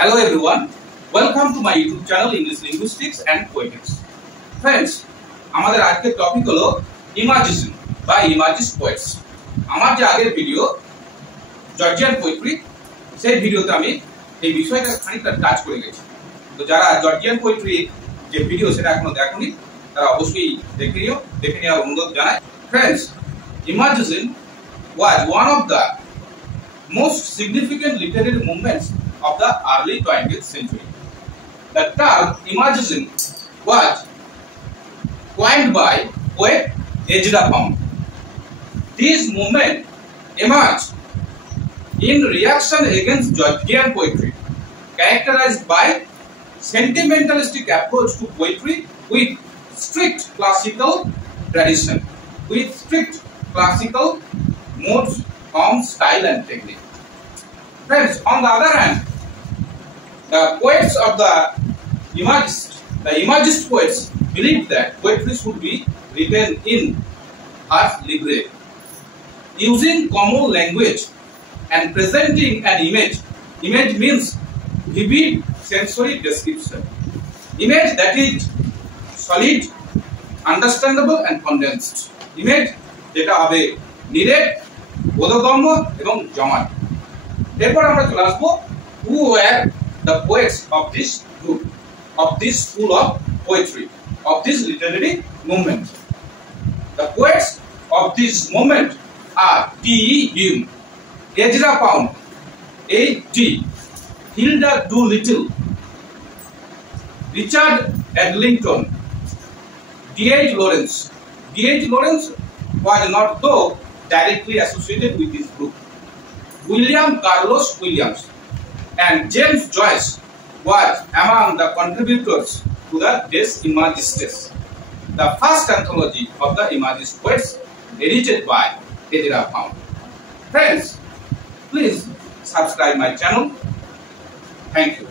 Hello everyone, welcome to my YouTube channel English Linguistics and Poetics. Friends, আমাদের আজকের topic হলো ইমাজিজম বা ইমাজিস্ট poets. আমার যে আগের ভিডিও জর্জিয়ান পোয়েট্রি, সেই ভিডিওতে আমি এই বিষয়টা খানিকটা টাচ করে গেছি। তো যারা জর্জিয়ান পোয়েট্রি যে ভিডিও সেটা এখনো দেখোনি তারা অবশ্যই দেখে নেওয়ার অনুরোধ জানাই। Friends, imagism was one of the most significant literary movements of the early 20th century. The term imagism was coined by poet Ezra Pound. This movement emerged in reaction against Georgian poetry, characterized by sentimentalistic approach to poetry with strict classical tradition, modes, form, style and technique. Friends, on the other hand, the poets of the imagist poets believed that poetry should be written in vers libre, using common language and presenting an image. Image means vivid sensory description. Image that is solid, understandable and condensed. Image যেটা হবে নিরেট, বোধগম্য এবং জমাট। এরপর আমরা চলে আসবো who were the poets of this group, of this school of poetry, of this literary movement. The poets of this movement are T.E. Hume, Ezra Pound, A.T. Hilda Doolittle, Richard Eglinton, D.H. Lawrence. D.H. Lawrence was not though directly associated with this group. William Carlos Williams and James Joyce was among the contributors to the Des Imagistes, the first anthology of the Imagist poets edited by Ezra Pound. Friends, please subscribe my channel. Thank you.